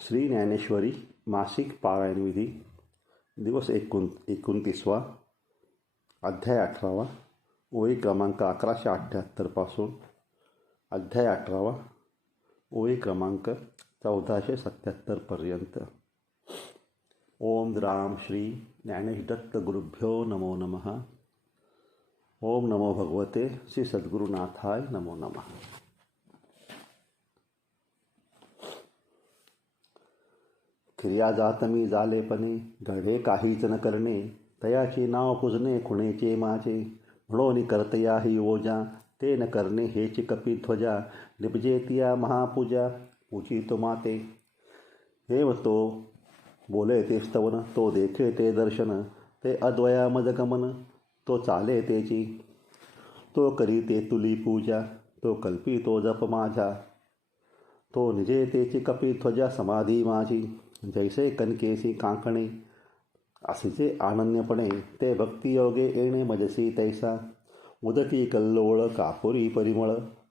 श्री ज्ञानेश्वरी मासिक पारायण विधी दिवस 29वा अध्याय 18वा ओळी क्रमांक 1178 पासून अध्याय 18वा ओळी क्रमांक 1477 पर्यंत. ओम राम श्री ज्ञानेश दत्त गुरुभ्यो नमो नमः. ओम नमो भगवते श्री सद्गुरुनाथाय नमो नमः. क्रिया जातमी झालेपणे घडे काहीच न करणे, तयाचे नाव पूजणे खुणेचे माझे. म्हणून करतया ही ओजा, ते न करणे हेची कपिध्वजा. निपजे तिया महापूजा, पूजितो माते. हेव तो बोले ते स्तवन, तो देखे ते दर्शन. ते अद्वया मजगमन, तो चाले तेची. तो करी ते तुली पूजा, तो कल्पी तो जप माझा. तो निजे तेची कपिध्वजा समाधी माझी. जैसे कनकेसी कांकणे, असेचे अनन्यपणे. ते भक्तियोगे येणे मजसी तैसा. उदकी कल्लोळ कापुरी परिमळ,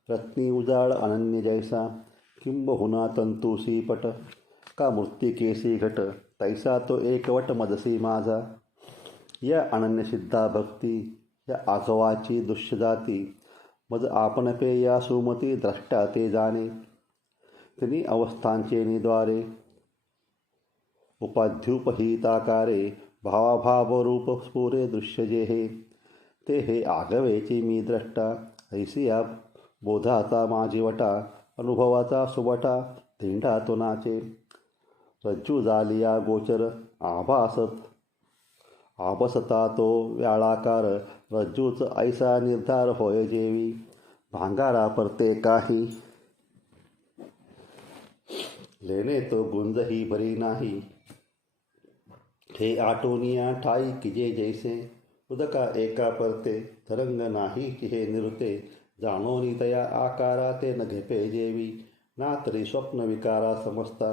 रत्नी उजाळ अनन्य जैसा. किंबहुना तंतुसी पट, का मृत्तिकेसी घट. तैसा तो एकवट मजसी माझा. या अनन्य सिद्धा भक्ती, या आगवाची दुष्यजाती. मज आपण पे या सुमती, द्रष्टा ते जाणे. तिनी अवस्थांचे निद्वारे, उपाध्युपहिताकारे. भावाभावरूप स्फुरे दृश्य जे हे. ते हे आगवेची मी द्रष्टा. ऐसिया बोधाचा माझी वटा, अनुभवाचा सुवटा. धेंडा तो नाचे, रज्जू झालिया गोचर. आभासता तो व्याळाकार. रज्जूच ऐसा निर्धार होय जेवी. भांगारा परते काही, लेणे तो गुंजही भरी नाही. हे आटोनिया ठाई किजे जैसे. उदका एका परते, तरंग नाही की हे निरुते. जाणोनी तया आकारा, ते न घेपे जेवी. ना तरी स्वप्न विकारा समजता,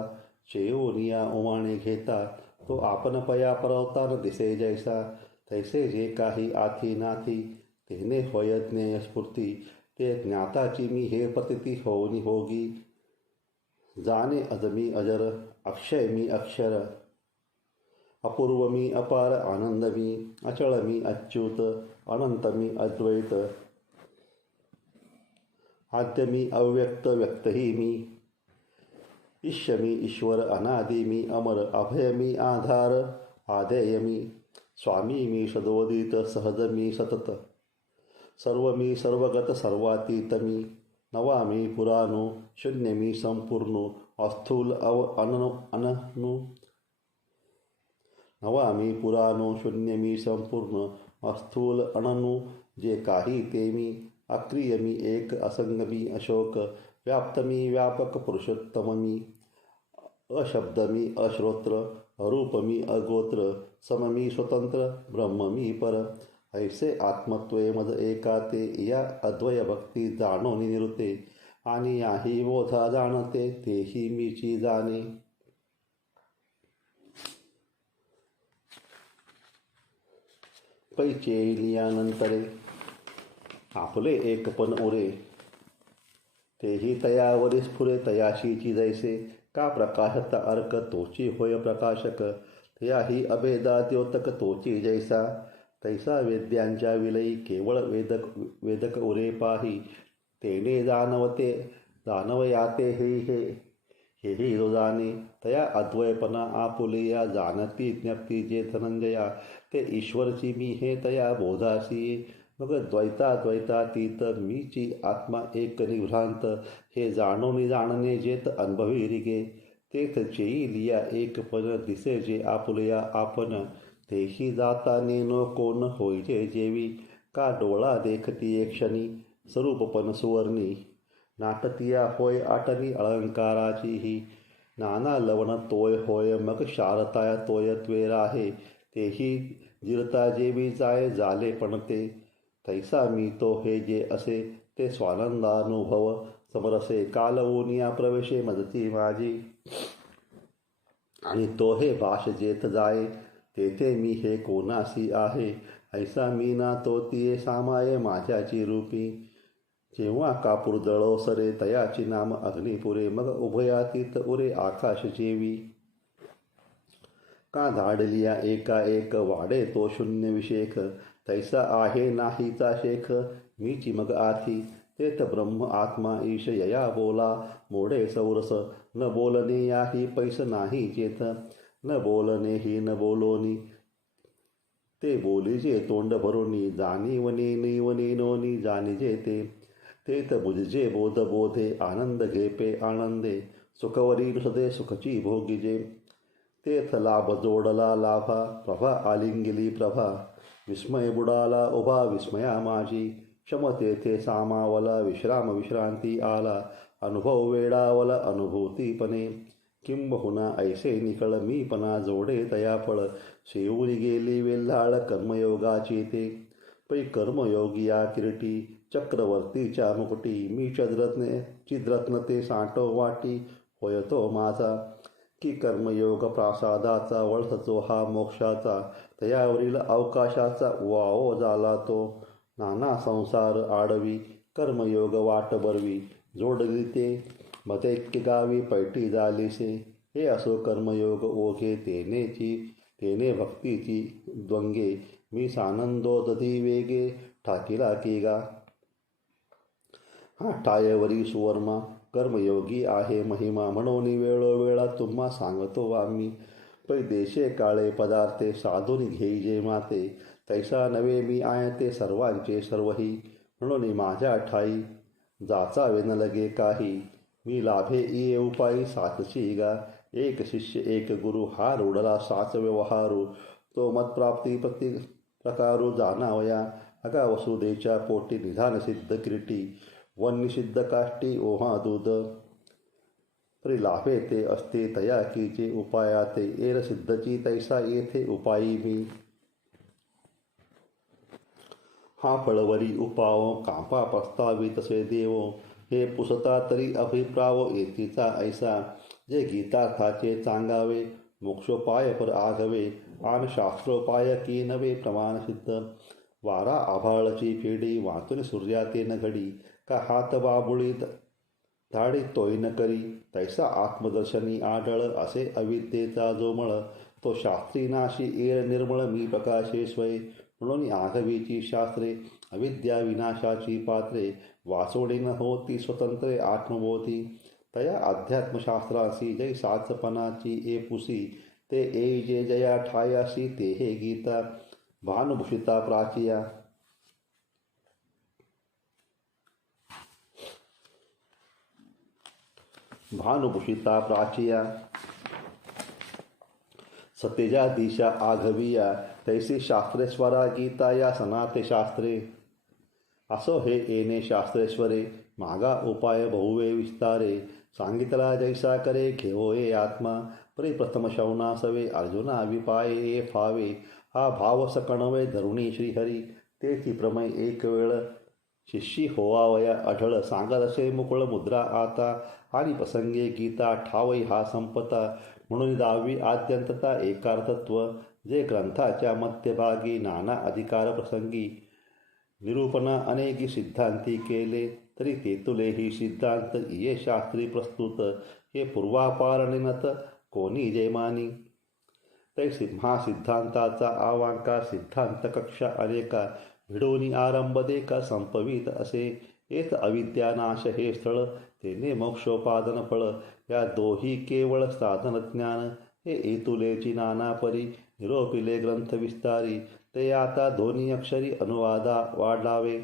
शेयोनिया उमाणे घेता. तो आपण पया परवता न दिसे जैसा. तैसे जे काही आथी नाथी, तेने होय ज्ञेय स्फूर्ती. ते ज्ञाताची मी हे प्रतिती होनी होगी. जाणे अजमी अजर, अक्षय मी अक्षर. अपूर्व मी अपार, आनंद मी. अचळ मी अच्युत, अनंत मी अद्वैत. आद्य मी अव्यक्त, व्यक्तही मी. ईश्य मी ईश्वर, अनादि मी अमर. अभय मी आधार, आदेय मी. स्वामी मी सदोदित, सहज मी सतत. सर्व मी सर्वगत, सर्वातीत मी. नवा मी पुराणू, शून्य मी संपूर्ण. अस्थूल अननु. नवा मी पुराणो, शून्य मी संपूर्ण. अस्थूल अननु, जे काही ते मी. अक्रिय मी एक, असंग मी अशोक. व्याप्त मी व्यापक, पुरुषोत्तम मी. अशब्द मी अश्रोत्र, अरूप मी अगोत्र. सम मी स्वतंत्र, ब्रह्म मी पर. ऐसे आत्मत्वे मज एका ते. या अद्वय भक्ती जाणोनी निरुते. आणि याही बोधा जाणते, तेही मीची जाणे. पैचेलियानंतरे, आपले एकपण उरे. तेही तयावरी स्फुरे, तयाशीची जैसे. का प्रकाशता अर्क, तोची होय प्रकाशक. तयाही अभेदा द्योतक, तोची जैसा. तैसा वेद्यांच्या विलयी, केवळ वेदक उरे पाही. तेने जाणवयाते हेही जो जाणे. तया अद्वयपणा आपुलिया, जाणती ज्ञप्ती जे धनंजया. ते ईश्वरची मी हे तया बोधासी. मग द्वैतातीत मीची आत्मा एक निभ्रांत. हे जाणोनी जाणणे जेत अनुभवी रिगे. तेथ जेई लिया एकपण, दिसे जे आपुलिया आपण. तेही जाता नेनो कोण, होईजे जेवी. का डोळा देखती एक क्षणी, स्वरूपपण सुवर्णी. नाटतिया होय आटणी, अलंकाराची ही. नाना लवण तोय होय, मग शारताय तोय त्वे राहे. तेही जिरता जेवी जाय, झाले पण ते. तैसा मी तो हे जे असे, ते स्वानंदानुभव समरसे. कालवूनिया प्रवेशे मदती माझी. आणि तो हे भाष जेथ जाये, तेथे मी हे कोणासी आहे. ऐसा मी ना तो तिये सामाये, माझ्याची रूपी. जेव्हा कापूर जळो सरे तयाची नाम अग्निपुरे मग उभयातीत उरे आकाश जेवी का धाडलिया एका एक वाडे तो शून्य विषेख तैसा आहे नाहीचा शेख मीची मग आथी तेथ ब्रह्म आत्मा ईश यया बोला मोडे सौरस न बोलणे याही पैस नाही चेत न बोलणे ही न बोलोनी ते बोलीजे तोंड भरोनी जाणीवने निवने नोनी जाणीजे तेथ बुजजे बोध बोधे आनंद घेपे आनंदे सुखवरी नुसदे सुखची भोगिजे तेथ लाभ जोडला लाभा प्रभा आलिंगिली प्रभा विस्मय बुडाला उभा विस्मया माझी क्षम तेथे सामावला विश्राम विश्रांती आला अनुभव वेडावला अनुभूतीपणे किंबहुना ऐसे निकळ मीपणा जोडे तयाफळ शेवरी गेली वेल्हाळ कर्मयोगाची ते पै कर्मयोगिया किरीटी चक्रवर्तीच्या मुकुटी मी चिद्रत्न ते साठो वाटी होय तो माझा की कर्मयोग प्रासादाचा वळसचो हा मोक्षाचा तयावरील अवकाशाचा वाओ झाला तो नाना संसार आडवी कर्मयोग वाट बरवी जोडली ते मदैक्य गावी पैठी झालीसे हे असो कर्मयोग ओघे तेने भक्तीची द्वंगे मी सानंदोदधी वेगे ठाकीला की गा हा ठायवरी सुवर्मा कर्मयोगी आहे महिमा म्हणून वेळोवेळा तुम्हा सांगतो आम्ही पै देशे काळे पदार्थे साधून घेईजे माते तैसा नवे मी आयते सर्वांचे सर्वही म्हणून माझ्या ठाई जाचावे न लगे काही मी लाभे ये उपायी सातची गा एक शिष्य एक गुरु हा रूढला साच व्यवहारू तो मतप्राप्ती प्रति प्रकारू जाणावया अगा वसुदेच्या पोटी निधान सिद्ध किरीटी वन्यसिद्ध काष्टी ओहा दूध तरी लाभे ते असते तया कीचे उपायाते एर सिद्धची तैसा येथे उपायी मी हा फळवरी उपाव कांपा प्रस्तावी तसे देवो हे पुसता तरी अभिप्राव येतीचा ऐसा जे गीतार्थाचे चांगावे मोक्षोपाय पर आघवे आन शास्त्रोपाय की नवे प्रमाण सिद्ध वारा आभाळची फेडी वाचून सूर्याते न घडी का हात बाबुळी धाडी तोय न करी तैसा आत्मदर्शनी आढळ असे अविद्येचा जो मळ तो शास्त्री नाशी एर निर्मळ मी प्रकाशे स्वय म्हणून आघवीची शास्त्रे अविद्या विनाशाची पात्रे वाचोडी न होती स्वतंत्रे आत्मबोधी तया अध्यात्मशास्त्रासी जय साचपणाची ए पुसी ते ए जे जया ठायासी ते हे गीता भानुभूषिता प्राचिया भानुभूषिता प्राचिया सतेजा दिशा आघविया तैसी शास्त्रेश्वरा गीता या सनाते शास्त्रे असो हे येणे शास्त्रेश्वरे मागा उपाय बहुवे विस्तारे सांगितला जैसा करे घेवो ये आत्मा परिप्रथम शवनासवे अर्जुना विपाये ये फावे हा भाव सकणवे धरुणी श्रीहरी तेची प्रमय एक वेळ शिष्यी होवावया अढळ सांगरसे मुकुळ मुद्रा आता आणि प्रसंगे गीता ठावई हा संपता म्हणून दावी आद्यंतता एकार्थत्व जे ग्रंथाच्या मध्यभागी नाना अधिकार प्रसंगी निरूपणा अनेकी सिद्धांती केले तरी तेतुलेही सिद्धांत ये शास्त्री प्रस्तुत हे पूर्वापारणिनत कोणी जयमानी तै सिंहा सिद्धांताचा आवांका सिद्धांत कक्षा अनेका भिडोनी आरंभ देका संपवित असे येत अविद्यानाश हे स्थळ तेने मोक्षोपादन फळ या दोही केवळ साधन ज्ञान हे एतुलेची नाना परी निरोपिले ग्रंथ विस्तारी ते आता दोन्ही अक्षरी अनुवादा वाढावे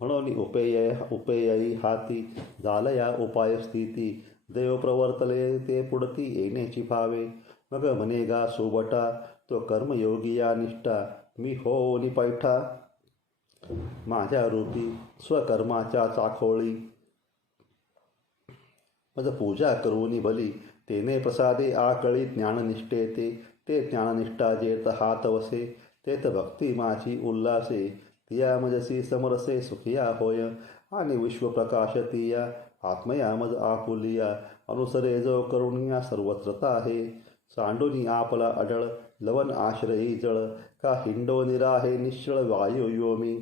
म्हणून उपेयी हाती झालया उपाय स्थिती देव प्रवर्तले ते पुढती येण्याची भावे मग म्हणेगा सुबटा तो कर्मयोगी या निष्ठा मी होनी पैठा माझ्या रूपी स्वकर्माच्या चाखोळी मज पूजा करूनी भली तेने प्रसादे आकळी ज्ञाननिष्ठे ते ज्ञाननिष्ठा जेत हात वसे तेत भक्ती माझी उल्लासे तिया मजसी समरसे सुखिया होय आणि विश्वप्रकाश तिया आत्मया मज आपुलिया अनुसरे जो करुणिया सर्वत्रता आहे सांडोनी आपला अडळ लवन आश्रयी जळ का हिंडो निराहे निश्चळ वायू योमी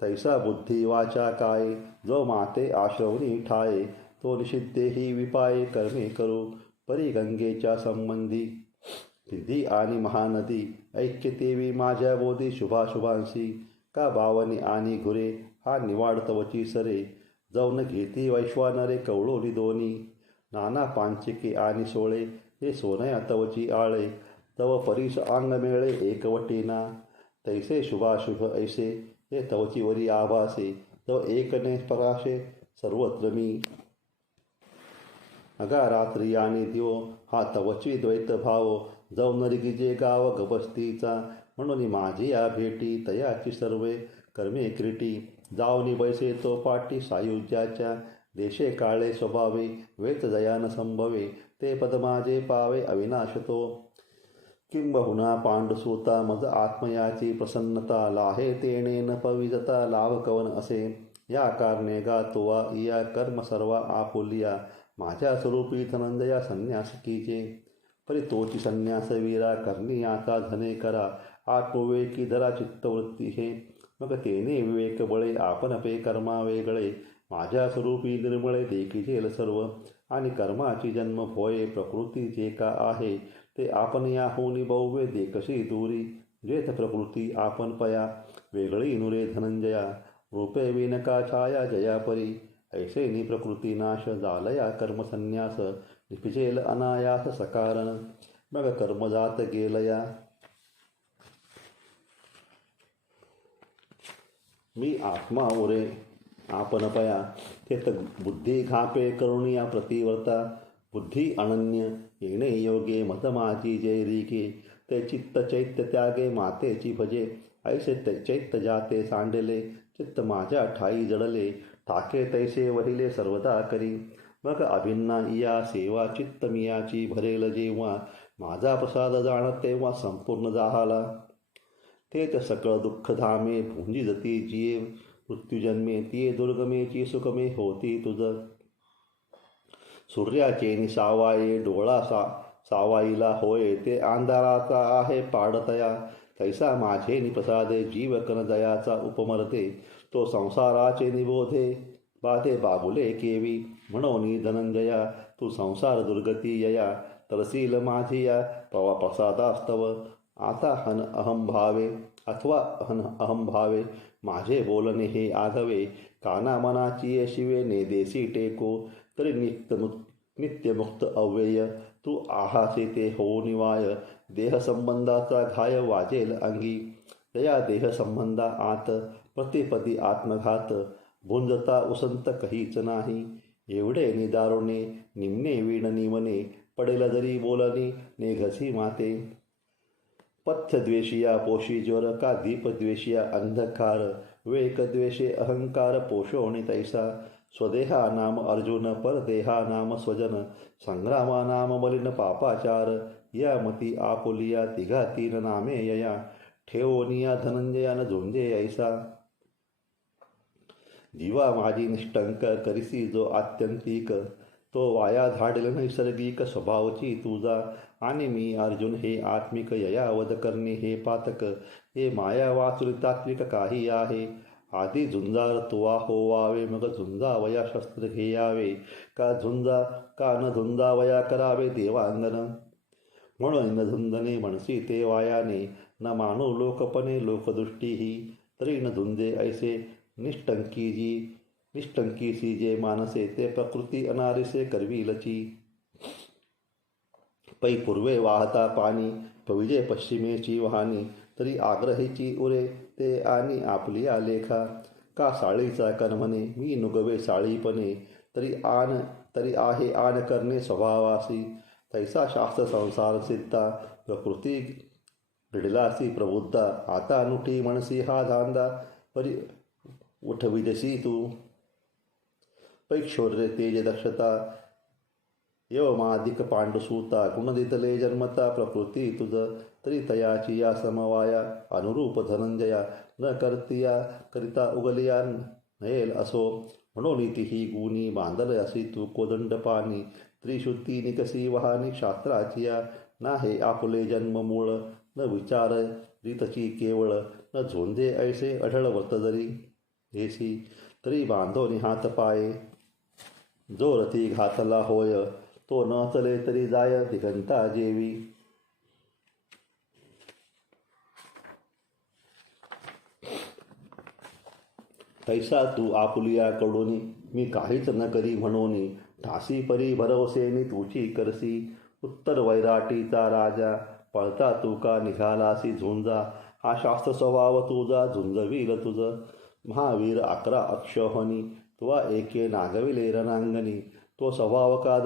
तैसा बुद्धी वाचा काय, जो माते आश्रवणी ठाये, तो निषिद्धेही विपाये कर्मे करू, परी गंगेच्या संबंधी. सिद्धी आणि महानदी ऐक्य तेवी माझ्या बोधी, शुभाशुभांशी का बावनी आणि घुरे, हा निवाड तवची सरे, जाऊन घेती वैश्वानरे कवळोली दोनी, नाना पांचिके आणि सोळे, हे सोनया तवची आळे, तव परीस अंग मेळे एकवटीना, तैसे शुभाशुभ ऐसे, हे तवची वरी आभासे, तव एकने पराशे सर्वत्र मी. अगा रात्री आणि दिवो, हा तवची द्वैत भाव, जाऊन रिगिजे गाव गबस्तीचा, म्हणून माझी या भेटी, तयाची सर्वे कर्मे क्रीटी, जाऊनी बैसे तो पाठी सायुज्याच्या, देशे काळे स्वभावे, वेत जयान संभवे, ते पद माझे पावे अविनाश तो. किंबहुना पांडुसूता मज आत्मयाची प्रसन्नता, लाहे तेणे न पविजता लाभ कवन असे, या कारणे गातोवा इया कर्म सर्वा आपुलिया, माझ्या स्वरूपी धनंजया संन्यास कीजे. परी तोची संन्यास वीरा, करणी आता धने करा, आत्मविवेकी धरा चित्तवृत्ती हे, मग तेने विवेक बळे, आपण पे कर्मा वेगळे, माझ्या स्वरूपी निर्मळे देखील सर्व, आणि कर्माची जन्म भोये, प्रकृती जे का आहे, ते आपण याहुनी भव्य देखशी दूरी, जेथ प्रकृती आपण पया, वेगळी नुरे धनंजया, रूपे विनका छाया जया परी, ऐसे नि प्रकृती नाश, झालया कर्मसन्यास, निपिजेल अनायास सकारण, मग कर्मजात गेलया. मी आत्मा उरे आपण पया, तेथ बुद्धी घापे करुणिया प्रतिवर्ता, बुद्धी अनन्य येणे योगे, मत माझी जय रिगे, ते चित्त चैत्य त्यागे मातेची भजे, ऐसे चैत्य जाते सांडले, चित्त माझ्या ठाई जडले, ठाके तैसे वहिले सर्वदा करी, मग अभिन्ना इया सेवा चित्त मियाची भरेल जेव्हा, माझा प्रसाद जाणत तेव्हा संपूर्ण जाहाला, तेच सकळ दुःख धामे भुंजी जती जिये, मृत्युजन्मे तिये दुर्गमेची सुखमे होती तुझ. सूर्याचे निसावाये डोळा सावाईला होय, ते अंधाराचा आहे पाडतया, तैसा माझे निप्रसादे जीव कनदयाचा उपमरते, तो संसाराचे निबोधे बाधे बाबुले केवी, म्हणून धनंजया तू संसार दुर्गती यया, तरसील माझी या प्रसादास्तव. आता हन अहम भावे अथवा हन अहम भावे, माझे बोलणे हे आघवे, काना मनाची शिवे नेदेसी टेको, तरी नित्यमुक्त अव्यय, तू आहासे ते हो निवाय, देहसंबंधाचा घाय वाजेल अंगी, दया देहसंबंधा आत, प्रतिपदी आत्मघात, भुंजता उसंत कहीच नाही, एवढे निदारुणे निम्ने वीण निमने, पडेल जरी बोलणे नेघसी माते. पथ्यद्वेषिया पोषी ज्वर, का दीपद्वेषिया अंधकार, विवेकद्वेषे अहंकार पोषोणी तैसा, स्वदेहा नाम अर्जुन, परदेहा नाम स्वजन, संग्रामा नाम मलिन पापाचार, या मती आपुलिया तिघा तीन नामे यया, ठेवनिया धनंजयान झुंजे ऐसा. जीवा माझी निष्टंक करिसी जो आत्यंतिक, तो वाया धाडेल नैसर्गिक स्वभावची तुझा, आणि मी अर्जुन हे आत्मिक, ययावध करणे हे पातक, हे माया वाचुरी तात्विक काही आहे. आधी झुंजार तुवा होवावे, मग झुंजावया शस्त्र घेयावे, का न झुंजावया करावे देवांगन, म्हणून न झुंजणे म्हणसी ते वायाने, न मानू लोकपणे लोकदृष्टीही, तरी न झुंजे ऐसे निष्टंकीसी जे मानसे, ते प्रकृती अनारिसे करविलची. पै पूर्वे वाहता पाणी, पविजे पश्चिमेची वाहनी, तरी आग्रहीची उरे, ते आणि आपली आलेखा, का साळीचा कर्मने मी नुगवे साळीपणे, तरी आहे आन करणे स्वभावासी, तैसा शास्त्र संसार सिद्धा, प्रकृती घडलासी प्रबुद्धा, आता नुठी म्हणसी हा धांदा, परी उठविदशी तू. पैक्षौर्य तेज दक्षता, यवमादिक पांडुसूता, गुणदितले जन्मता, प्रकृती तुझ, तरी तयाची या समवाया, अनुरूप धनंजया, न करिता उगलिया नयेल असो, म्हणून तिही गुणी बांधल असी तू कोदंड पाणी, त्रिशुद्धी निकसी वहानी शास्त्राची या, नाहे आपुले जन्म मूळ, न विचार रीतची केवळ, न झोंजे ऐसे अढळ व्रत जरी. येसी तरी बांधोनी हात पाये. जो रती घातला होय तो न चले तरी जाय दिगंता जेवी. तैसा तू आपुलिया कडोनी मी काहीच न करी म्हणोनी. ठासी परी भरवसेनी तुची करसी. उत्तर वैराटीचा राजा पळता तू का निघालासी झुंजा. हा शास्त्र स्वभाव तुझा झुंजवील तुझ. महावीर 11 अक्षोहनी तुवा एके नागविले रणांगणी. तो स्वभाव का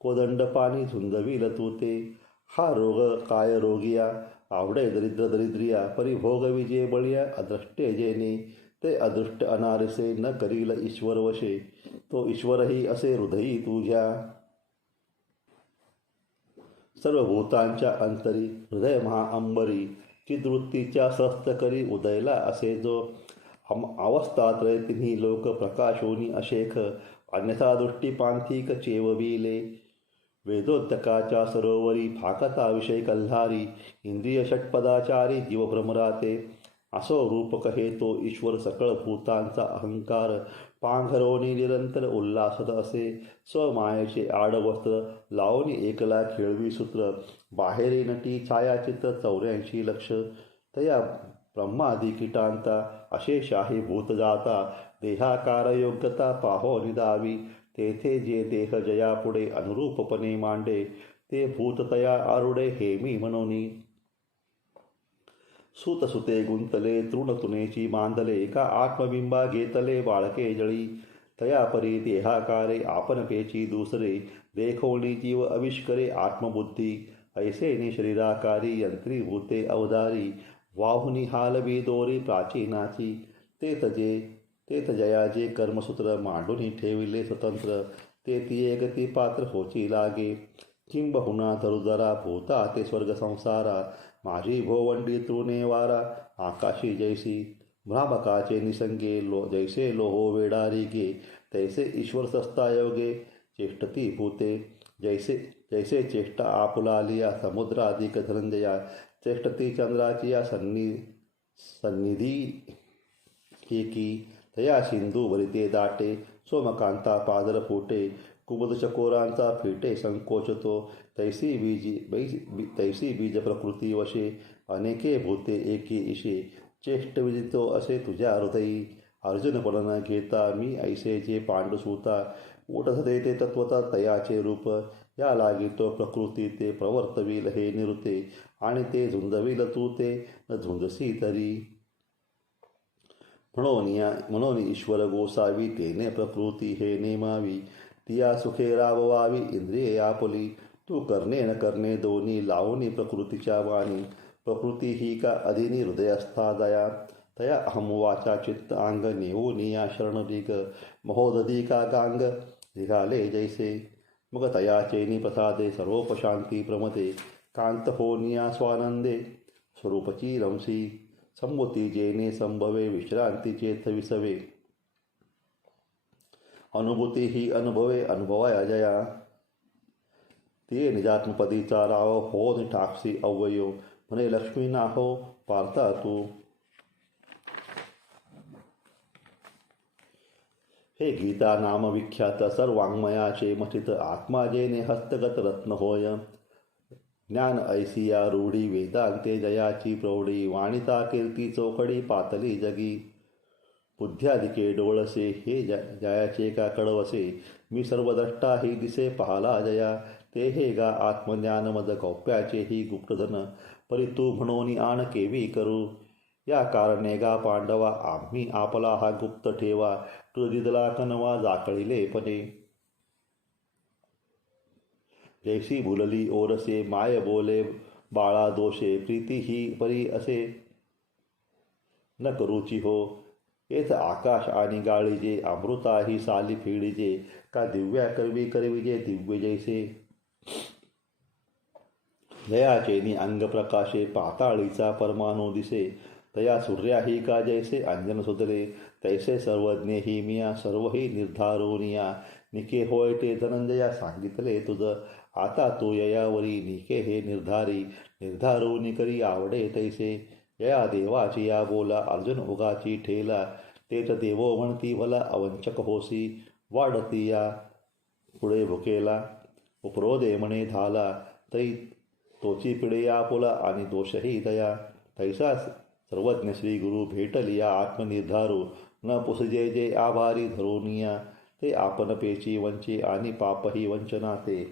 कोदंड पाणी झुंजवील तू ते. हा रोग काय रोगिया आवडे दरिद्र दरिद्रिया. परिभोग विजय बळिया अदृष्टे जेने. ते अदृष्ट अनारसे न करील ईश्वर वशे. तो ईश्वरही असे हृदयी तुझ्या. सर्व भूतांच्या अंतरी हृदय महाअंबरी. चिदवृत्तीच्या सहस्त करी उदयला असे जो. अवस्थात्रय तिन्ही लोक प्रकाशोनी अशेख. अन्यथा दृष्टी पांथिक चेवविले. वेदोत्तकाच्या सरोवरी फाकता विषय कल्हारी. इंद्रिय षटपदाचारी जीव भ्रमराते. असो रूपक हे तो ईश्वर सकळ भूतांचा अहंकार. पांघरोनी निरंतर उल्हासत असे. स्वमायेचे आडवस्त्र लावणी एकला खेळवी सूत्र. बाहेरी नटी छायाचित्र 84 लक्ष. तया ब्रह्मादी कीटांता अशेषाही भूत जाता. देहाकार योग्यता पाहो निदावी. तेथे जे देह जयापुढे अनुरूपपणे मांडे. ते भूत तया आरुडे हेमी म्हणोनी. सुतसुते गुंतले तृणतुनेची बांधले. का आत्मबिंबा घेतले बाळके जळी. तया परी देहाकारे आपण पेची दुसरे. देखोणी जीव अविष्करे आत्मबुद्धी. ऐसेने शरीराकारी यंत्रीभूते अवधारी. वाहुनी हालवी दोरी प्राचीनाची. तेथ जयाचे कर्मसूत्र मांडून ठेविले स्वतंत्र. ते तिये गती पात्र होची लागे. किंबहुना धरुधरा भूता ते स्वर्ग संसारा. माझी भोवंडी तृणे वारा आकाशी जैसी. भ्रामकाचे निसंगे जैसे लोहो वेडारी गे. तैसे ईश्वर सस्ता योगे चेष्टती भूते. जैसे चेष्टा आपुलालिया समुद्राधिक धनंजया. चेष्टती चंद्राची या सन्निधी की. तया सिंधू भरिते दाटे. सोमकांता पादर फुटे. कुबुद चकोरांचा फिटे संकोचतो. तैसी बीज प्रकृती वशे. अनेके भूते एके ईशे. चेष्ट विजितो असे तुझ्या हृदयी. अर्जुन पडन घेता मी ऐसे जे पांडुसूता. उठसते ते तत्वता तयाचे रूप. या लागितो प्रकृती ते प्रवर्तविल हे निरुते. आणि ते झुंजविल तू ते न झुंजसी तरी. म्हणून ईश्वर गोसावी तेने प्रकृती हे नेमावी. तिया सुखे राबवावी इंद्रिये आपुली. तू करणे न करणे दोन्ही लावणी प्रकृतीच्या वाणी. प्रकृती ही का अधीनी हृदयस्था दया. तया अहम वाचा चित्त अंग नेऊनिया शरणदिग. महोदधी का गांग निघाले जैसे. मग तयाचेनी प्रसादे सर्वोपशांती प्रमते. कांत होनिया स्वानंदे स्वरूपची रमसी. संबोती जेने संभवे विश्रांती चेत विसवे. अनुभूती ही अनुभवे अनुभवाया जया. ते निजात्मपदीचा राव हो ठाकसी अव्ययो. म्हणे लक्ष्मी नाहो पार्था तू. हे गीता नाम विख्यात सर्वांगमयाचे मथित. आत्मा जेने हस्तगत रत्न होय. ज्ञान ऐसिया रूढी वेदांते जयाची प्रौढी. वाणिता कीर्ती चौकडी पातली जगी. बुद्ध्याधिके डोळसे हे जयाचे का कडवसे. मी सर्वद्रष्टा ही दिसे पाहला जया. ते हे गा आत्मज्ञान मद गौप्याचे ही गुप्तधन. परी तू म्हणून आण केवी करू. या कारणे गा पांडवा आम्ही आपला हा गुप्त ठेवा. तुझिदला कनवा जाकळिले पणे. जैसी भुलली ओरसे माय बोले बाळा दोषे. प्रीती ही परी असे न करूची हो. येथ आकाश आणि गाळीजे अमृताही साली फेडीजे. का दिव्या करविजे दिव्य जैसे. जयाचेनी अंग प्रकाशे पाताळीचा परमाणू दिसे. तया सूर्याही का जैसे अंजन सुधरे. तैसे सर्वज्ञ ही मिया सर्वही निर्धारोनिया. निके होय ते धनंजया सांगितले तुझ. आता तू ययावरी निके हे निर्धारोनी करी आवडे तैसे. या देवाची या बोला अर्जुन उगाची ठेला. तेच देवो म्हणती भला अवंचक होसी. वाढती या पुढे भुकेला उपरोदे म्हणे झाला. तै तोची पिढे आपुला आणि दोषही दया. तैसा सर्वज्ञ श्री गुरु भेटलिया आत्मनिर्धारू. न पुसजे जे आभारी धरोनिया. ते आपण पेची वंचे आणि पापही वंचना ते.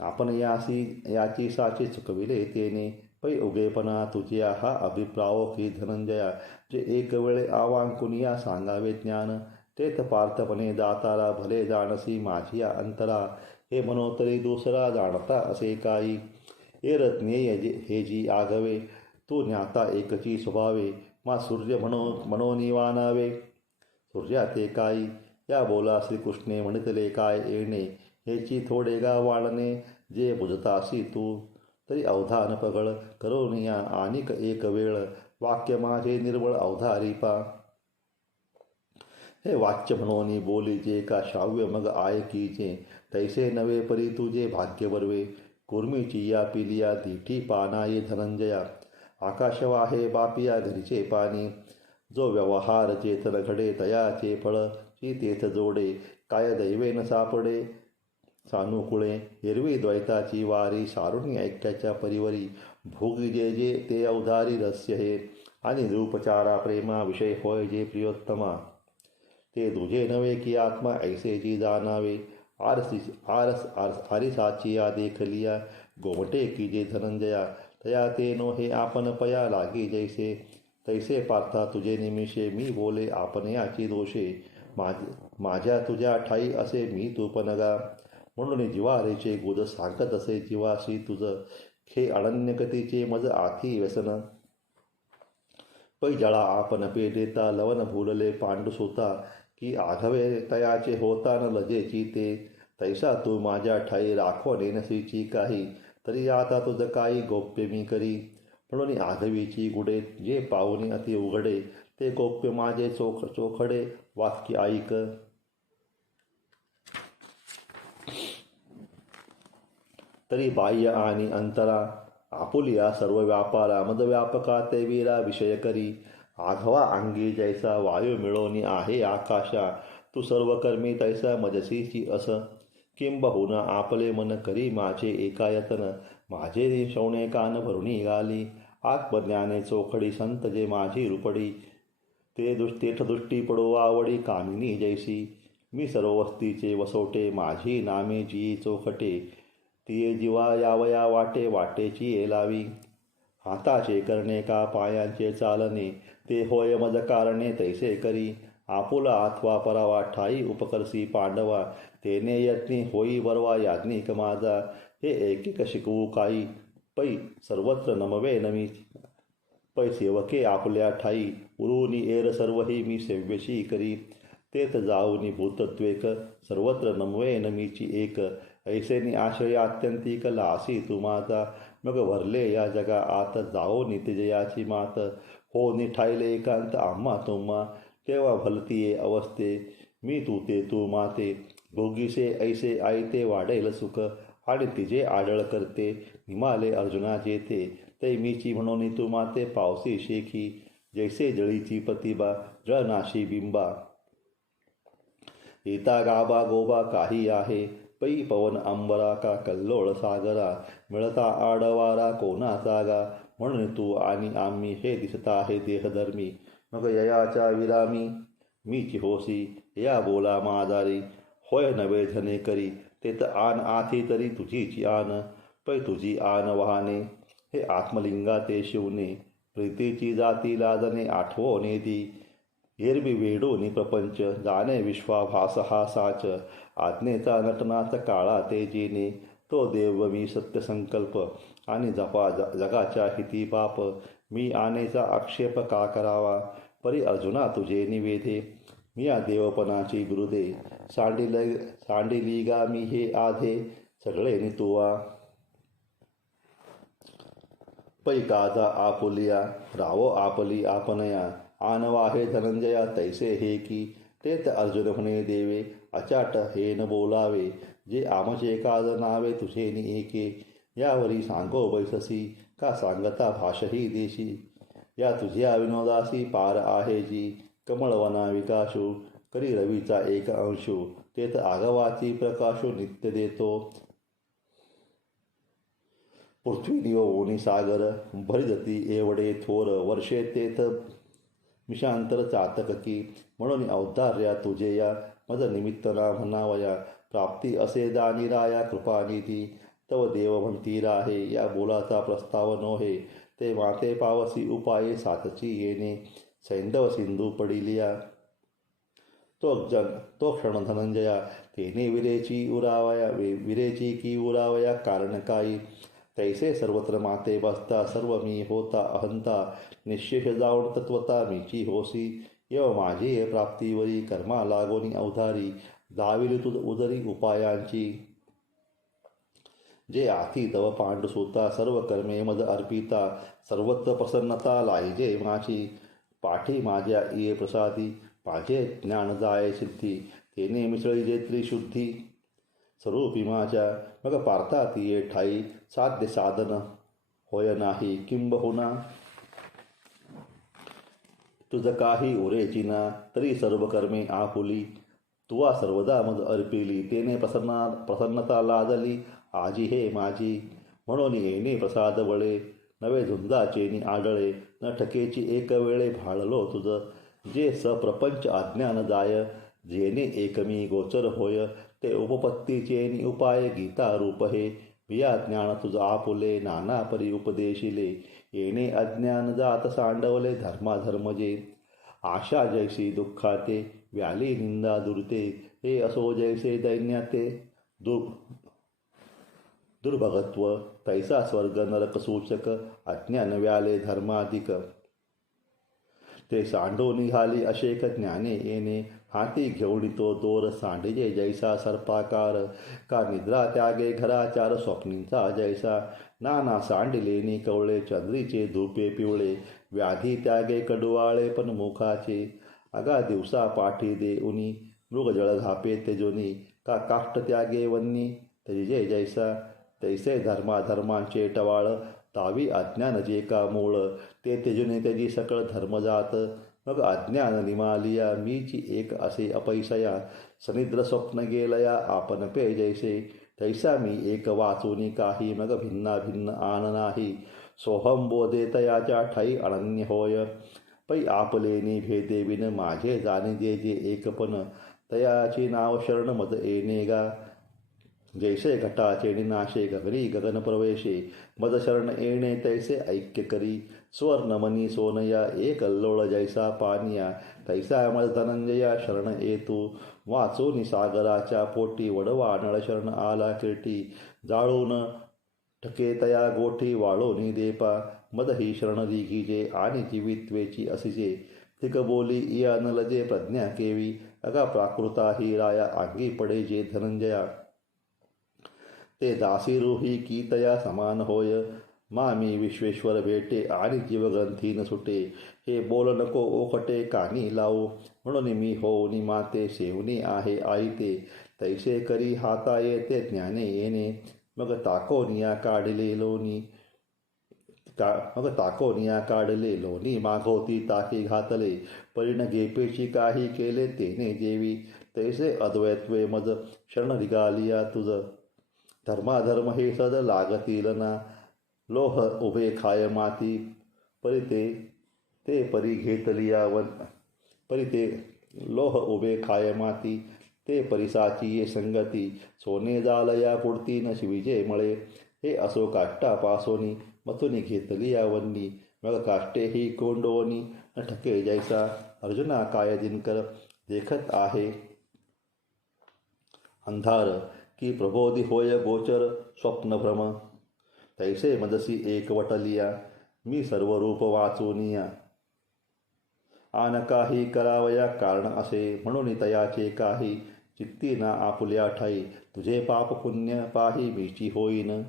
आपण याची साची चुकविले तेने. पै उगेपणा तुझ्या हा अभिप्राव की धनंजया. जे एक वेळे आवांकुनिया सांगावे ज्ञान. तेथ पार्थपणे दाताला भले जाणसी माझिया अंतरा. हे मनोतरी दुसरा जाणता असे काही. ए रत्नेय हे जी आघवे तू ज्ञाता एकची स्वभावे. मा सूर्य मनोनिवानावे सूर्या ते काही. या बोला श्रीकृष्णे म्हणितले काय येणे. हेची थोडे गा वाढणे. जे बुजतासी तू तरी अवधान पगळ. करोनिया आणिक एक वेळ. वाक्य माझे निर्बळ अवधारी पा. हे वाच्य म्हणून बोली जे का श्राव्य मग आयकीचे. तैसे नवे परी तुझे भाग्य बरवे. कुर्मीची या पिलिया दिठी पानाये धनंजया. आकाशवाहे बापिया घरीचे पाणी. जो व्यवहार चेतन घडे तयाचे फळ. ची तेथ जोडे काय दैवेन सापडे सानुकुळे. हिरवी द्वैताची वारी सारुणी ऐक्याच्या परिवरी. भोगी जे जे ते अवधारी रहस्य हे. आणि निरुपचारा प्रेमा विषय होय जे प्रियोत्तमा. ते तुझे नवे की आत्मा ऐसे जी जाणावे. आरिसाची या देखलिया गोमटे की जे धनंजया. तया ते नो हे आपण पया लागे जैसे. तैसे पार्था तुझे निमिषे मी बोले आपण याची दोषे. माझ्या तुझ्या ठाई असे मी तू पनगा. म्हणून जिवारेचे गुद सांगत असे जीवाशी तुझ. खे अनन्यकतीचे मज आथी व्यसन. पै जळा आपण पे देता लवन भूलले पांडुसुता. की आघवे तयाचे होता न लजेची ते. तैसा तू माझ्या ठाई राखो नेनसीची काही. तरी आता तुझ काही गोप्य मी करी. म्हणून आघवीची गुडे जे पाहुणे अति उघडे. ते गोप्य माझे चोखडे वाक्य ऐक. तरी बाह्य आणि अंतरा आपुलिया सर्व व्यापारा. मद व्यापका ते वीरा विषय करी. आघवा अंगी जैसा वायू मिळवणी आहे आकाशा. तू सर्व कर्मी तैसा मजसीची अस. किंबहुना आपले मन करी माझे एकायतन. माझे शवणे कान भरुणी गाली. आत्मज्ञाने चोखडी संत जे माझी रुपडी. ते तेठ दृष्टी पडो आवडी कामिनी जैसी. मी सर्व वस्तीचे वसवटे माझी नामे जी चोखटे. तिये जीवा यावया वाटे वाटेची येलावी. हाताचे करणे का पायांचे चालणे. ते होय मज कारणे तैसे करी. आपुला अथवा परावा ठाई उपकरसी पांडवा. तेने यत्नी होई बरवा याज्ञिक माझा. हे एकेक शिकवू काही. पै सर्वत्र नमवे नमी. पै सेवके आपल्या ठाई. उरुनी एर सर्वही मी सेव्यशी करी. तेथ जाऊनी भूतत्वेक सर्वत्र नमवे नमीची एक. ऐसेनी आश्रय अत्यंतिक लासी तू माझा. मग भरले या जगा आत जाओ नित्यजयाची मात. हो निठायले एकांत आम्हा तुम्हा. तेव्हा भलतीये अवस्थे मी तू ते तू माते. भोगीसे ऐसे आयते वाढेल सुख. आणि तिजे आडळ करते निमाले अर्जुना जेते. ते मीची म्हणून तू माते पावसी शेखी. जैसे जळीची प्रतिभा जळनाशी बिंबा. येता गाबा गोबा काही आहे. पै पवन अंबरा का कल्लोळ सागरा. मिळता आडवारा कोणा जागा. म्हणून तू आणि आम्ही हे दिसत आहे देहधर्मी. मग ययाच्या विरामी मीची होसी. या बोला मादारी होय नवे धने करी. तेत आन आथी तरी तुझीची आन. पै तुझी आन वाहने हे आत्मलिंगा ते शिवणे. प्रीतीची जाती लादणे आठवणे ती. एरवी वेडोनी प्रपंच जाणे विश्वाभास हा साच. आज्ञेचा नटनाच काळा ते जिने. तो देव मी सत्यसंकल्प आणि जपा जगाच्या हिती पाप. मी आनेचा आक्षेप का करावा. परी अर्जुना तुझे निवेदे. मी या देवपणाची गुरुदे. सांडिली गा मी हे आधे सगळे नितुवा. पै काजा आपुलिया रावो आपली आपणया. आनवा हे धनंजया तैसे हे की. तेथ अर्जुन म्हणे देवे अचाट हे न बोलावे. जे आमचे काज नावे तुझे नि एके. यावरी सांगो बैससी का सांगता भाषही देशी. या तुझ्या विनोदासी पार आहे जी. कमळवना विकाशू करी रवीचा एक अंशू तेथ आगवाची प्रकाशू नित्य देतो पृथ्वी निवोनी सागर भरिजती एवढे थोर वर्षे तेथ मिशांतर चातककी म्हणून औदार्या तुझे या मज निमित्तना म्हणावया प्राप्ती असे दानिराया कृपानिधी तव देव म्हणती राहे या बोलाचा प्रस्ताव नोहे ते माते पावसी उपाये सातची येणे सैंधव सिंधू पडिलिया तो क्षण धनंजया तेने विरेची की उरावया कारण काही तैसे सर्वत्र माते बसता सर्व मी होता अहंता निशेष जाऊन तत्वता मीची होसी यव माझी प्राप्तीवरी कर्मा लागोनी अवधारी दाविली तुझ उदरी उपायांची जे आती तव पांडुसुता सर्व कर्मे मद अर्पिता सर्वत्र प्रसन्नता लाईजे माझी पाठी माझ्या ये प्रसादी माझे ज्ञान जाय सिद्धी तेने मिसळी जे त्रिशुद्धी स्वरूपी माझ्या मग पार्था ती ठाई साध्य साधन होय नाही किंबहुना तुझ काही उरेची ना तरी सर्व कर्मे आपुली तुवा सर्वदा मज अर्पिली तेने प्रसन्नता लादली आजी हे माझी म्हणून येणे प्रसाद बळे नवे झुंजाचेनी आडळे न ठकेची एक वेळे भाळलो तुझ जे सप्रपंच अज्ञान जाय जेने एकमी गोचर होय ते उपपत्तीचेनी उपाय गीता रूप हे बिया ज्ञान तुझ आपुले नाना परी उपदेशिले येणे अज्ञान जात सांडवले धर्माधर्मजे आशा जैसी दुःखाते व्याली निंदा दुरते हे असो जैसे दैन्याते दुर्भगत्व तैसा स्वर्ग नरक सूचक अज्ञान व्याले धर्माधिक ते सांडो निघाली अशेक ज्ञाने येणे हाती घेऊन तो दोर सांडिजे जैसा सर्पाकार का निद्रा त्यागे घराचार स्वप्नींचा जैसा नाना सांडिलेनी कवळे चंद्रीचे धुपे पिवळे व्याधी त्यागे कडुवाळे पण मुखाचे अगा दिवसा पाठी दे उनी मृगजळ घापे तेजोनी का काष्ट त्यागे वन्नी तैजे जैसा तैसे धर्माधर्मांचे टवाळ तावी अज्ञान जे का मूळ ते तेजुने त्याची सकळ धर्म जात मग अज्ञान निमालिया मीची एक असे अपैसया सनिद्र स्वप्न गेलया आपण पे जैसे तैसा मी एक वाचूनी काही मग भिन्ना भिन्न आन नाही सोहम बोधे तयाच्या ठाई अनन्य होय पै आपलेनी भेदे विन माझे जाणे जे जे एकपण तयाची नाव शरण मद येणे गा जैसे घटाचे निनाशे गगनी गगन प्रवेशे मद शरण येणे तैसे ऐक्य करी स्वर्णमणी सोनया एक अल्लोळ जैसा पानिया तैसा मद धनंजया शरण येतू वाचून सागराच्या पोटी वडवा नळ शरण आला किरटी जाळून ठके तया गोठी वाळोनी देपा मद ही शरण दिघीजे आणि जीवित्वेची असिजे तिक बोली इया न लजे प्रज्ञा केवी अगा प्राकृता ही राया अंगी पडे जे धनंजया ते दासीरूही की तया समान होय मामी विश्वेश्वर भेटे आणि जीवग्रंथी न सुटे हे बोल नको ओखटे कानी लावू म्हणून मी होऊनी माते सेवनी आहे आई ते तैसे करी हाता येते ज्ञाने येणे मग ताकोनिया काढले लोणी मागोती ताकी घातले परिण गेपेची काही केले तेने जेवी तैसे अद्वैत्वे मज शरण निघालिया तुझ धर्माधर्म हे सद लागतील ना लोह उभे खाय माती परिते ते परी घेतलिया परिते लोह उभे खाय माती ते परिसाची ये संगती सोने जालया पुढती न शिविजे मळे हे असो काष्टा पासोनी मथुनी घेतलिया वन्नी मग काष्टे ही कोंडोनी न ठके जैसा अर्जुना काय दिनकर देखत आहे अंधार की प्रबोधी होय गोचर स्वप्नभ्रम तैसे मदसी एकवटलिया मी सर्व रूप वाचूनिया आन काही करावया कारण असे म्हणून तयाचे काही चित्ती ना आपुल्या ठाई तुझे पाप पुण्य पाही मीची होईन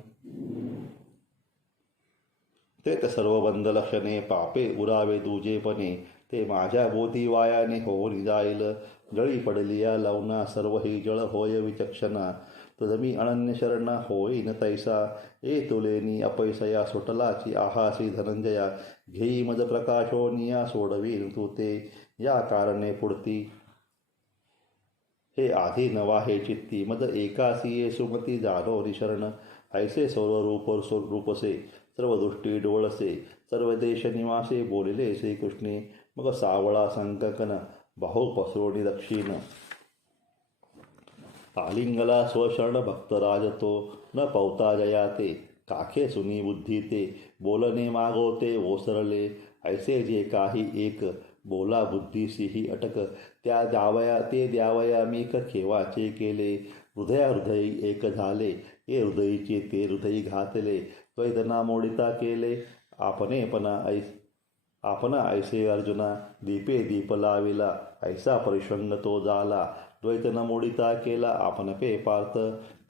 तेत सर्व बंद लक्षणे पापे उरावे दुजेपणे ते माझ्या बोधी वायाने होऊन जाईल जळी पडलिया लवना सर्व ही जळ होय विचक्षणा तुझमी अनन्य शरण होईन तैसा, ए तुलेनी अपैसया सुटलाची आहासी धनंजया, घेई मज प्रकाशोनिया सोडवीन तू ते, या कारणे पुढती हे आधी नवा हे चित्ती, मद एकासी ये सुमती जाणो निशरण, ऐसे सर्व रूपसे सर्व दृष्टी डोळसे, सर्व देश निवासे बोलिले श्रीकृष्णे, मग सावळा संककन बाहू पसरोणी दक्षिण, आलिंगला स्वशरण भक्तराज तो, न पवता जयाते काखे सुनी बुद्धी ते, बोलणे मागवते ओसरले, ऐसे जे काही एक बोला बुद्धीसीही अटक, ते द्यावया मी केव्हाचे केले, हृदय एक झाले, ए हृदयीचे ते हृदयी घातले, द्वैतना मोडिता केले आपणा ऐसे अर्जुना, दीपे दीप लाविला ऐसा परिश्वंग तो झाला, द्वैतन मोडिता केला आपण पे पार्थ,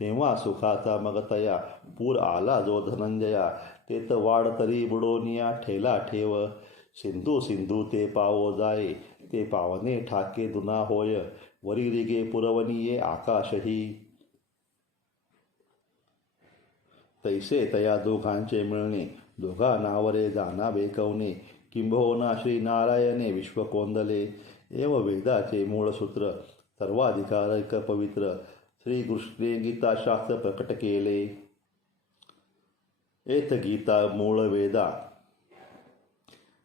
तेव्हा सुखाचा मग तया पूर आला जो धनंजया, तेत वाढ तरी बुडोनिया ठेला ठेव, सिंधू सिंधू ते पावो जाये, ते पावने ठाके दुना होय, वरी रिगे पुरवनिये आकाशही, तैसे तया दोघांचे मिळणे, दोघा नावरे जाना बेकवणे, किंबहुना श्रीनारायणे विश्वकोंदले, एव वेदाचे मूळसूत्र सर्वाधिकारक पवित्र, श्रीकृष्णे गीताशास्त्र प्रकट केले, एत गीता मूळ वेदा,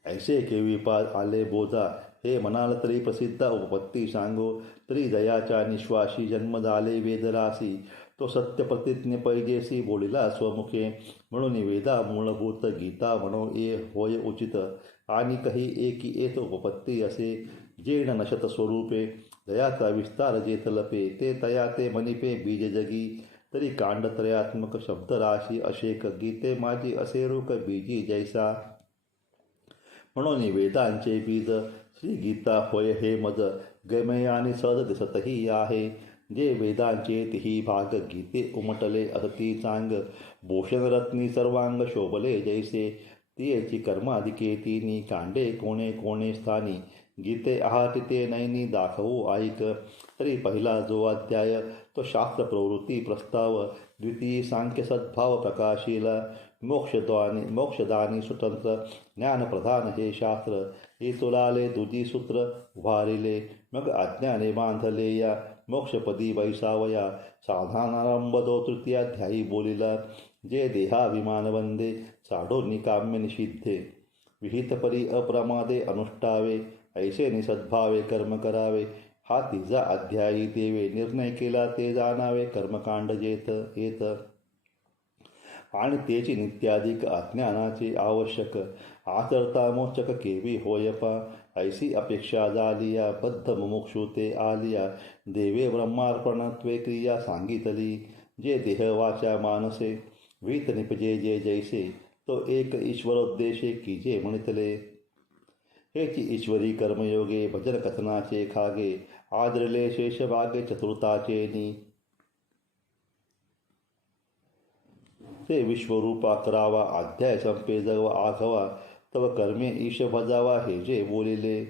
ऐसे केवी पाद आले बोधा, हे म्हणाल तरी प्रसिद्ध उपपत्ती सांगो, तरी दयाच्या निश्वासी जन्म झाले वेदरासी, तो सत्य प्रतिज्ञे पैजेसी बोलिला स्वमुखे, म्हणून वेदा मूलभूत गीता म्हणो ये होय उचित, आणि काही एकी एक उपपत्ती असे, जे नशत स्वरूपे दयाचा विस्तार जे तलपे, ते तया ते मनिपे बीज जगी, तरी कांडत्रयात्मक शब्दराशी अशेक, गीते माझी असे रूक बीजी जैसा, म्हणून वेदांचे बीज श्री गीता होय हे मज, गमय आणि सहज दिसतही आहे, जे वेदांचे तिही भाग गीते उमटले अगती चांग, भूषणरत्नी सर्वांग शोभले जैसे, तियेची कर्माधिके तिनी कांडे कोणे कोणे स्थानी, गीते आहात ते नैनी दाखवू ऐक, तरी पहिला जो अध्याय तो शास्त्र प्रवृत्ती प्रस्ताव, द्वितीय सांख्य सद्भाव प्रकाशीला, मोक्षदानी स्वतंत्र ज्ञानप्रधान हे शास्त्र, हे तुलाले दुजी सूत्र उभारिले, मग अज्ञाने बांधले या मोक्षपदी वैसावया, साधानारंभ तृतीयाध्यायी बोलिला, जे देहाभिमान बंदे साढो काम्य निषिद्धे, विहित परी अप्रमादे अनुष्ठावे, ऐसे निसद्भावे कर्म करावे, हा तिजा अध्यायी देवे निर्णय केला ते जाणावे, कर्मकांड जेत येत आणि तेची नित्याधिक अज्ञानाचे आवश्यक, आचरता मोचक केवी होयपा, ऐसी अपेक्षा झालिया बद्ध मुमुक्षु ते आलिया, देवे ब्रह्मार्पणत्वे क्रिया सांगितली, जे देह वाचा मानसे वीत निपजे जे जैसे, तो एक ईश्वरोद्देशे कीजे म्हणितले, हेची ईश्वरी कर्मयोगे भजन कथनाचे खागे, आदरले शेषभागे चतुर्थाचे नि, ते विश्वरूपा करावा अध्याय संपे जगवा आघवा, तव कर्मे ईश भजावा हे जे बोलिले,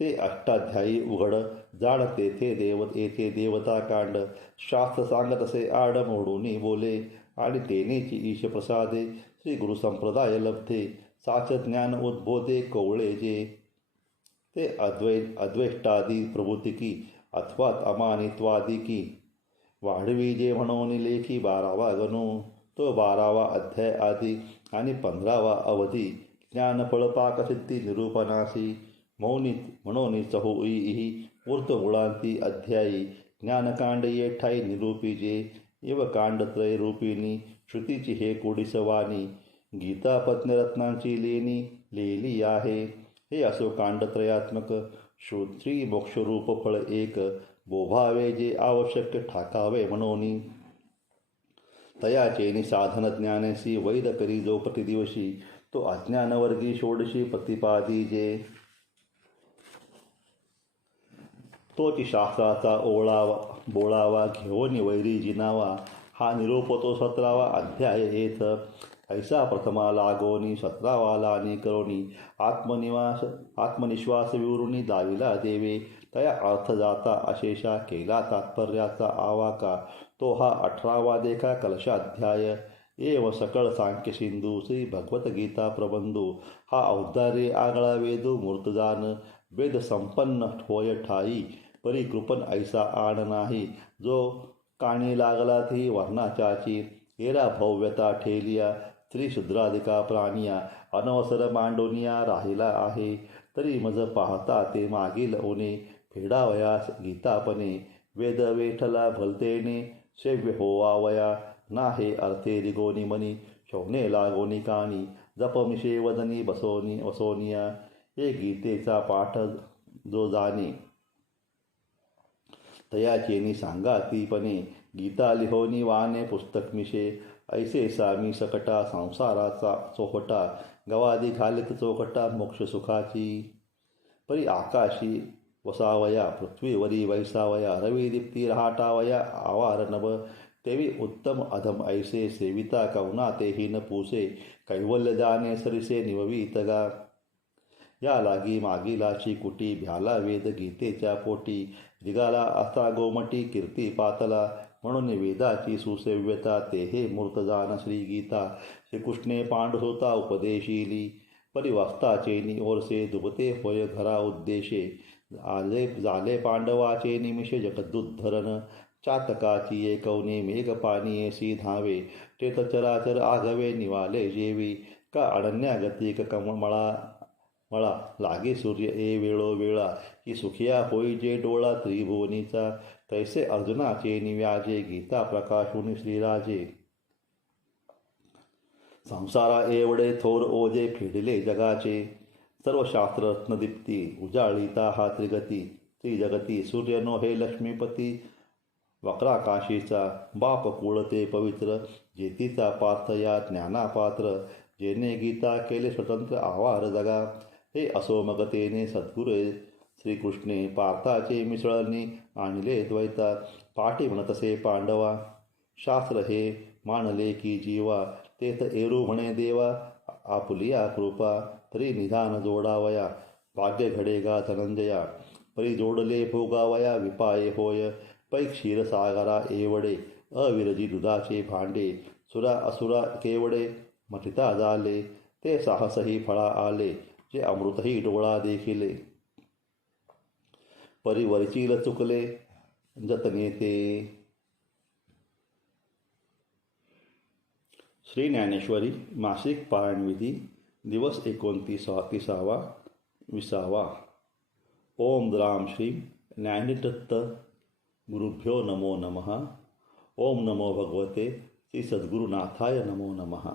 ते अष्टाध्यायी उघड जाण तेथे येथे देवता कांड, शास्त्र सांगत असे आड मोडूनी बोले, आणि तेनेची ईश प्रसादे श्री गुरु संप्रदाय लब्धे, साच ज्ञान उद्बोधे कवळे जे, ते अद्वैष्टादी प्रभूतिकी अथवा अमानित्वादिकी, वाढवी जे म्हणून लेखी 12वा गणू, तो 12वा अध्याय आदी आणि 15वा अवधी, ज्ञानफळपाक सिद्धी निरूपणासी, मौनी म्हणून चहुई मूर्त मुळांती अध्यायी, ज्ञानकांड येठाई निरूपीजे, एव कांडत्रय रूपिणी श्रुतीची हे कोडीसवानी, गीता पत्नरत्नांची लेणी लिहिली आहे, हे असो कांडत्रयात्मक, श्री मोक्षरूप फळ एक, बोभावे जे आवश्यक ठाकावे म्हणून, तयाचे साधन ज्ञानेसी वैद करी जो प्रतिदिवशी, तो अज्ञानवर्गी षोडशी प्रतिपादी जे, तोची शास्त्राचा बोळावा घेऊन वैरी जिनावा, हा निरूपतो 17वा अध्याय येथ, ऐसा प्रथमा लागोनी 17वा लानी करोनी, आत्मनिश्वास विवरुनी दाविला देवे, तया अर्थ जाता अशेषा केला तात्पर्याचा आवाका तो हा 18वा देखा कलशाध्याय एव सकळ सांख्य सिंधू श्री भगवत गीता प्रबंधू हा औदार्य आगळा वेदू मूर्तजान वेद संपन्न ठोय ठाई परिकृपन ऐसा आण नाही जो काणी लागला ती वर्णाचाची एरा भव्यता ठेलिया स्त्रीशूद्रादिका प्राणिया अनवसर मांडोनिया राहिला आहे तरी मज पाहता ते मागील ओने फेडावयास गीतापणे वेद वेठला भलतेने सेव्य होवावया नाहे अर्थे रिगोनी मनी शोभने लागोनी कानी जपमिशे वदनी वसोनिया हे गीतेचा पाठ जो जाणे तयाचेनी सांगातीपणे गीता लिहोनी वाने पुस्तक मिशे ऐसे सामी सकटा संसाराचा चोखटा गवादी घालित चोखटा मोक्ष सुखाची परी आकाशी वसावया पृथ्वीवरी वैसावया रविदीप्ती रहाटावया आवार नभ तेवी उत्तम अधम ऐसे सेविता कवना तेही न पूसे कैवल्य दाने सरिसे निववीतगा या लागी मागीलाची कुटी भ्याला वेद गीतेच्या पोटी दिगाला असा गोमटी कीर्ती पातला म्हणून वेदाची सुसेव्यता ते हे मूर्तजान श्रीगीता श्रीकृष्णे पांडुसुता उपदेशिली परिवास्ताचेनी ओरसे दुबते होय घरा उद्देशे आले झाले पांडवाचे निमिषे जगदुद्धरण चातकाची एकवने मेघपानीयसी धावे ते चराचर आघवे निवाले जेवी का अडन्या गतिक कमळा मला लागे सूर्य ए वेळोवेळा की सुखिया होई जे डोळा त्रिभुवनीचा तैसे अर्जुनाचे निव्याजे गीता प्रकाशुनी श्रीराजे संसारा एवढे थोर ओझे फेडले जगाचे सर्व शास्त्र रत्नदीप्ती उजाळीता हा त्रिजगती सूर्य नो हे लक्ष्मीपती वक्राकाशीचा बाप कुळते पवित्र जेतीचा पार्थ या ज्ञानापात्र जेने गीता केले स्वतंत्र आवार जगा हे असो मगतेने सद्गुरे श्रीकृष्णे पार्थाचे मिसळणी आणले द्वैता पाठी म्हणतसे पांडवा शास्त्र हे मानले की जीवा तेथ एरू म्हणे देवा आपुलिया कृपा तरी निधान जोडावया भाग्य घडेगा धनंजया परी जोडले भोगावया विपाये होय पै क्षीरसागरा एवढे अविरजी दुधाचे भांडे सुरा असुरा केवडे मथिता झाले ते साहसही फळा आले जे अमृतही डोळा देखिले परिवरचील चुकले जतने ते श्री ज्ञानेश्वरी मासिक पारायण विधी दिवस 29 20. ओम द्राम श्री ज्ञानदत्त गुरुभ्यो नमो नमः. ओम नमो भगवते श्री सद्गुरुनाथाय नमो नमः.